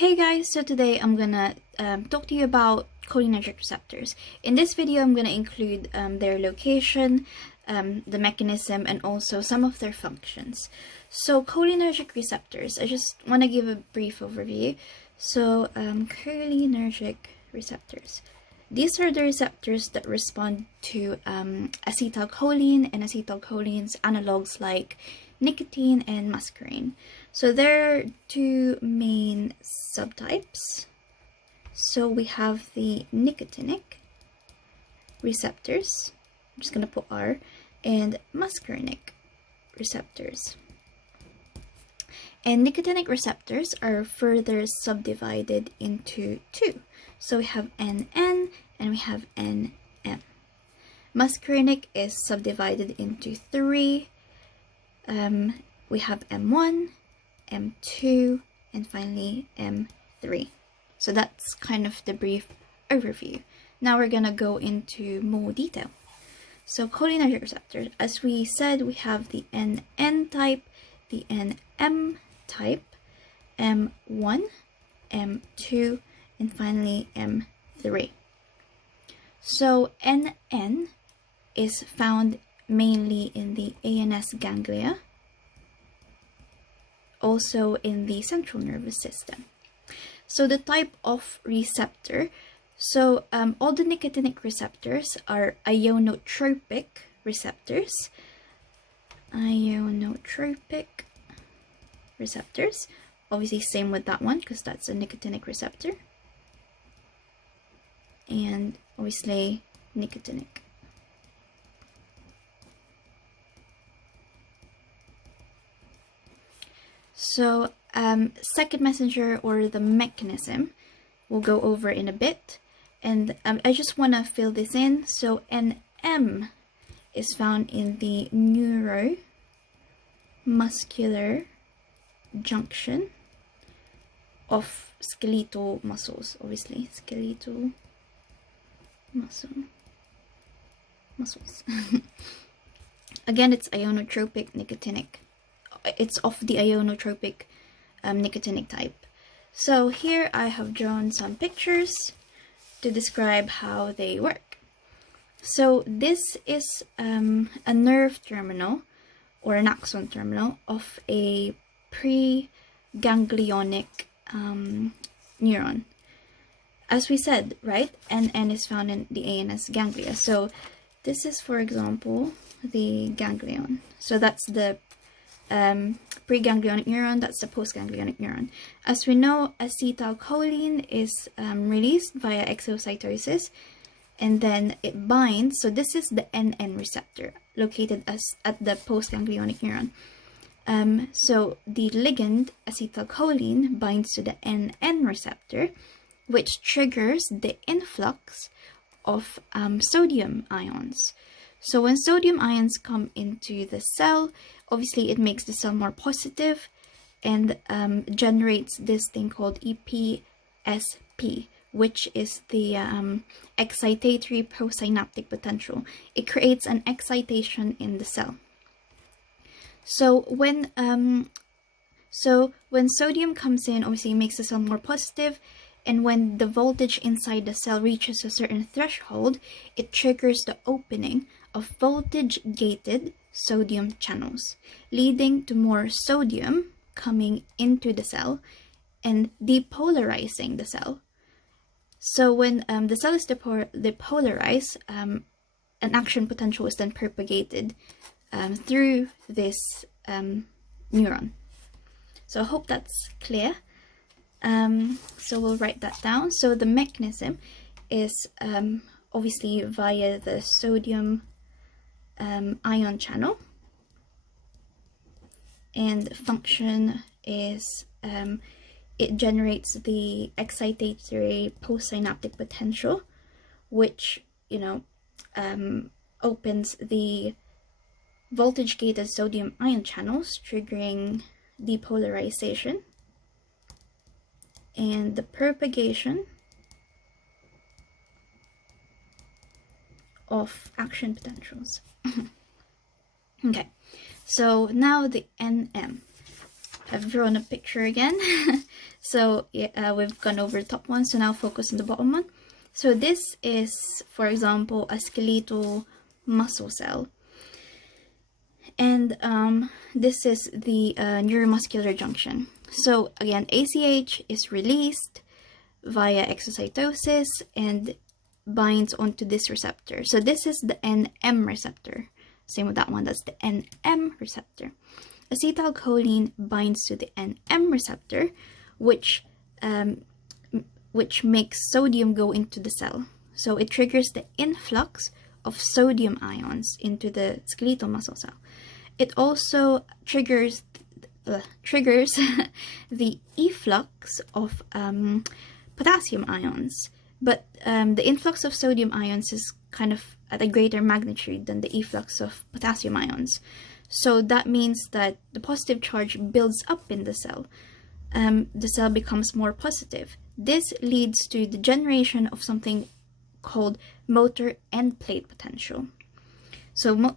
Hey guys, so today I'm gonna talk to you about cholinergic receptors. In this video, I'm gonna include their location, the mechanism, and also some of their functions. So cholinergic receptors, I just want to give a brief overview. So cholinergic receptors. These are the receptors that respond to acetylcholine and acetylcholine's analogs like nicotine and muscarine. So there are two main subtypes. So we have the nicotinic receptors, I'm just going to put R, and muscarinic receptors. And nicotinic receptors are further subdivided into two. So we have NN and we have NM. Muscarinic is subdivided into three. We have M1, M2, and finally M3. So that's kind of the brief overview. Now we're gonna go into more detail. So cholinergic receptors, as we said, we have the NN type, the NM type, M1, M2, and finally M3. So NN is found mainly in the ANS ganglia, also in the central nervous system. So the type of receptor, so all the nicotinic receptors are ionotropic receptors. Ionotropic receptors. Obviously same with that one because that's a nicotinic receptor. And obviously nicotinic. So second messenger, or the mechanism, we'll go over in a bit. And I just want to fill this in. So NM is found in the neuromuscular junction of skeletal muscles, obviously. Skeletal muscles. Again, it's ionotropic nicotinic. It's of the ionotropic nicotinic type. So here I have drawn some pictures to describe how they work. So this is a nerve terminal or an axon terminal of a preganglionic neuron. As we said, right, NN is found in the ANS ganglia. So this is, for example, the ganglion. So that's the preganglionic neuron, that's the postganglionic neuron. As we know, acetylcholine is released via exocytosis, and then it binds. So this is the NN receptor located at the postganglionic neuron. So the ligand acetylcholine binds to the NN receptor, which triggers the influx of sodium ions. So when sodium ions come into the cell, obviously it makes the cell more positive and generates this thing called EPSP, which is the excitatory posynaptic potential. It creates an excitation in the cell. So when sodium comes in, obviously it makes the cell more positive, and when the voltage inside the cell reaches a certain threshold, it triggers the opening of voltage-gated sodium channels, leading to more sodium coming into the cell and depolarizing the cell. So when the cell is depolarized, an action potential is then propagated through this neuron. So I hope that's clear. So we'll write that down. So the mechanism is obviously via the sodium ion channel, and the function is it generates the excitatory postsynaptic potential, which opens the voltage-gated sodium ion channels, triggering depolarization and the propagation of action potentials. Okay, so now the NM. I've drawn a picture again. So yeah, we've gone over the top one, so now focus on the bottom one. So this is, for example, a skeletal muscle cell. And this is the neuromuscular junction. So again, ACH is released via exocytosis and binds onto this receptor. So this is the NM receptor. Same with that one, that's the NM receptor. Acetylcholine binds to the NM receptor, which makes sodium go into the cell. So it triggers the influx of sodium ions into the skeletal muscle cell. It also triggers the efflux of potassium ions, but the influx of sodium ions is kind of at a greater magnitude than the efflux of potassium ions. So that means that the positive charge builds up in the cell. The cell becomes more positive. This leads to the generation of something called motor end plate potential. So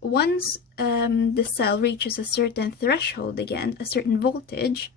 once the cell reaches a certain threshold again, a certain voltage,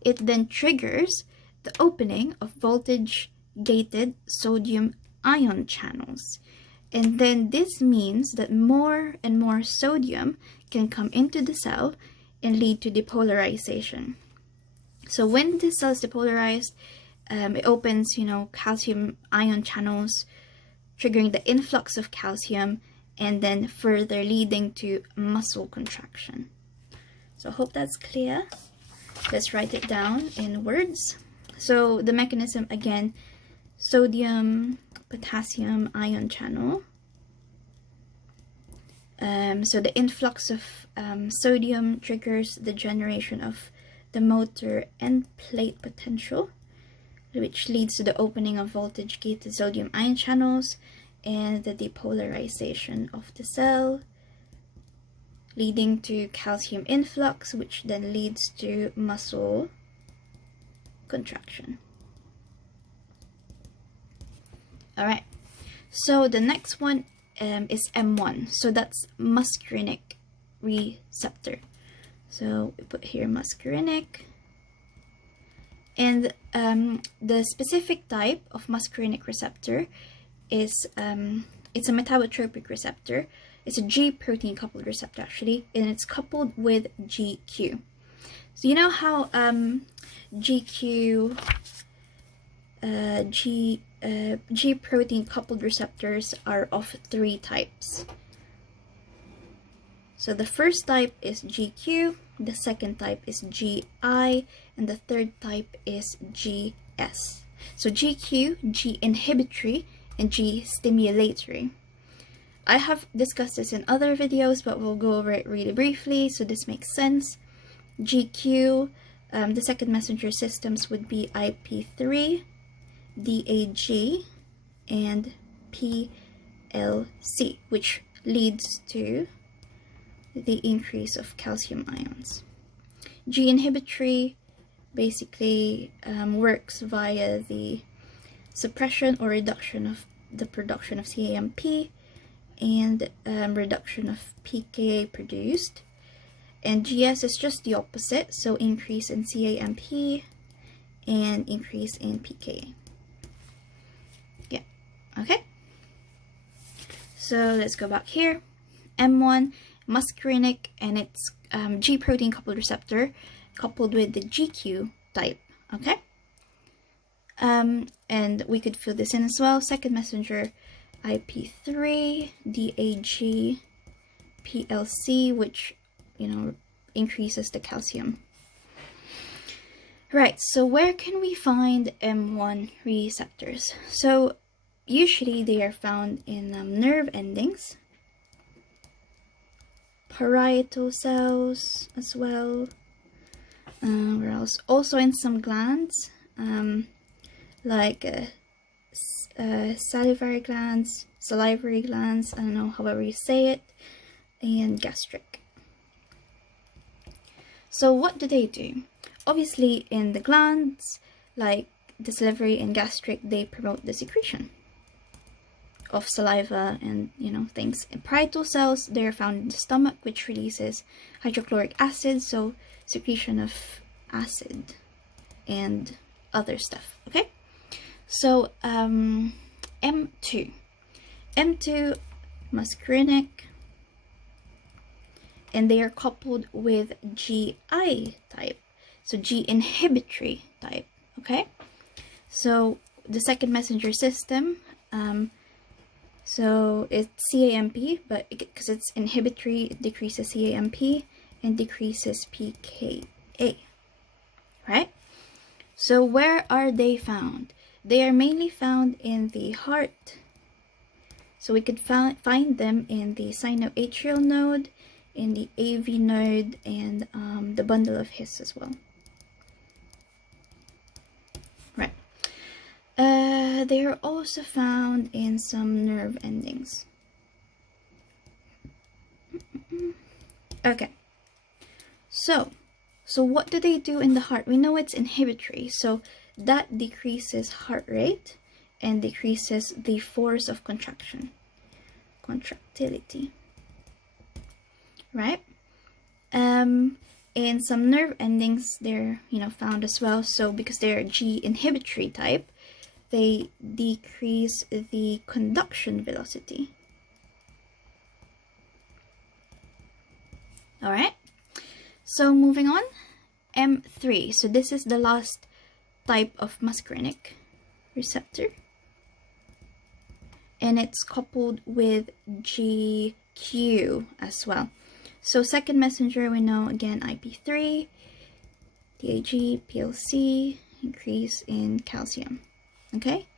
it then triggers the opening of voltage-gated sodium ion channels. And then this means that more and more sodium can come into the cell and lead to depolarization. So when the cell is depolarized, it opens, calcium ion channels, triggering the influx of calcium, and then further leading to muscle contraction. So I hope that's clear. Let's write it down in words. So the mechanism, again, sodium, potassium ion channel. So the influx of sodium triggers the generation of the motor end plate potential, which leads to the opening of voltage-gated sodium ion channels and the depolarization of the cell, leading to calcium influx, which then leads to muscle contraction. Alright, so the next one is M1, so that's muscarinic receptor. So we put here muscarinic, and the specific type of muscarinic receptor is it's a metabotropic receptor. It's a G protein coupled receptor actually, and it's coupled with GQ. So you know how GQ G protein coupled receptors are of 3 types. So the first type is GQ, the second type is GI, and the third type is GS. So GQ, G inhibitory, and G stimulatory. I have discussed this in other videos, but we'll go over it really briefly so this makes sense. GQ, the second messenger systems would be IP3, DAG, and PLC, which leads to the increase of calcium ions. G inhibitory basically works via the suppression or reduction of the production of CAMP and reduction of pKa produced. And GS is just the opposite, so increase in CAMP and increase in pKa. Yeah, okay. So let's go back here. M1, muscarinic, and it's G protein coupled receptor coupled with the GQ type, okay? And we could fill this in as well. Second messenger, IP3, DAG, PLC, which, increases the calcium. Right, so where can we find M1 receptors? So usually they are found in nerve endings, parietal cells as well. Where else? Also in some glands, like salivary glands, I don't know, however you say it, and gastric. So what do they do? Obviously in the glands, like the salivary and gastric, they promote the secretion of saliva and things. In parietal cells, they are found in the stomach, which releases hydrochloric acid, so secretion of acid and other stuff. Okay, so M2 muscarinic, and they are coupled with GI type, so G inhibitory type. Okay, so the second messenger system, so it's CAMP, but because it's inhibitory, it decreases CAMP and decreases PKA, right? So where are they found? They are mainly found in the heart. So we could find them in the sinoatrial node, in the AV node, and the bundle of His as well. Right. They are also found in some nerve endings. Okay. So what do they do in the heart? We know it's inhibitory, so that decreases heart rate and decreases the force of contractility, right? In some nerve endings, they're found as well. So because they're G inhibitory type, they decrease the conduction velocity. All right. So moving on, M3. So this is the last type of muscarinic receptor, and it's coupled with GQ as well. So second messenger, we know again IP3, DAG, PLC, increase in calcium. Okay.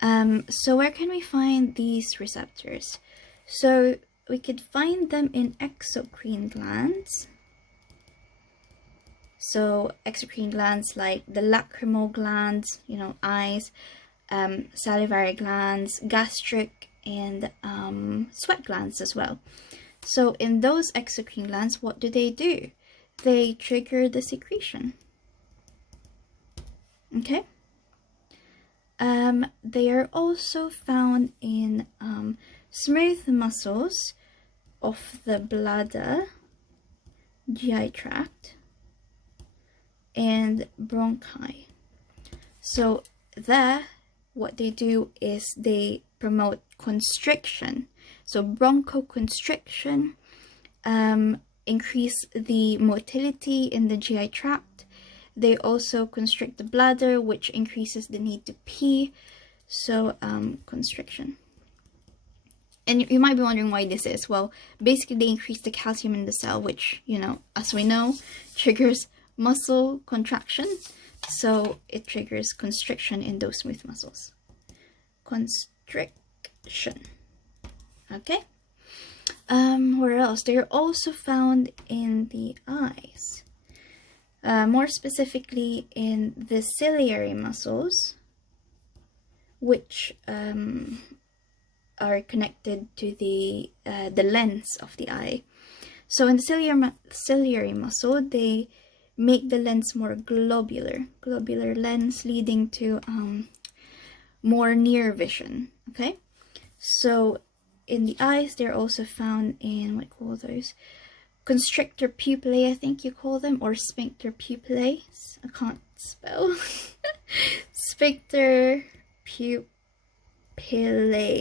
So where can we find these receptors? So we could find them in exocrine glands. So exocrine glands like the lacrimal glands, eyes, salivary glands, gastric, and sweat glands as well. So in those exocrine glands, what do? They trigger the secretion. Okay. They are also found in smooth muscles of the bladder, GI tract, and bronchi. So there, what they do is they promote constriction. So bronchoconstriction, increase the motility in the GI tract. They also constrict the bladder, which increases the need to pee. So constriction. And you might be wondering why this is. Well, basically they increase the calcium in the cell, which, as we know, triggers muscle contraction. So it triggers constriction in those smooth muscles. Constriction. Okay. Where else? They're also found in the eyes. More specifically in the ciliary muscles, which are connected to the lens of the eye. So in the ciliary muscle, they make the lens more globular lens, leading to more near vision. Okay, so in the eyes, they're also found in, what do you call those? Constrictor pupillae, I think you call them, or sphincter pupillae. I can't spell. Sphincter pupillae,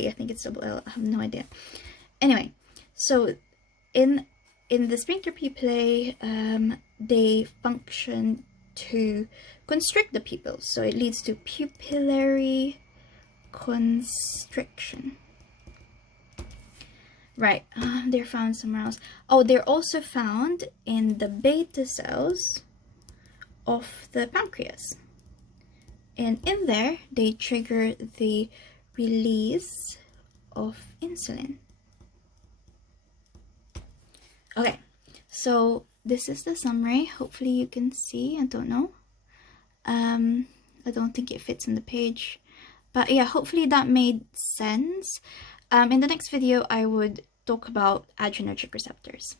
I think it's double L, I have no idea. Anyway, so in the sphincter pupillae, they function to constrict the pupils, so it leads to pupillary constriction. Right, they're found somewhere else. Oh, they're also found in the beta cells of the pancreas. And in there, they trigger the release of insulin. Okay, so this is the summary. Hopefully you can see. I don't know. I don't think it fits in the page. But yeah, hopefully that made sense. In the next video, I would talk about adrenergic receptors.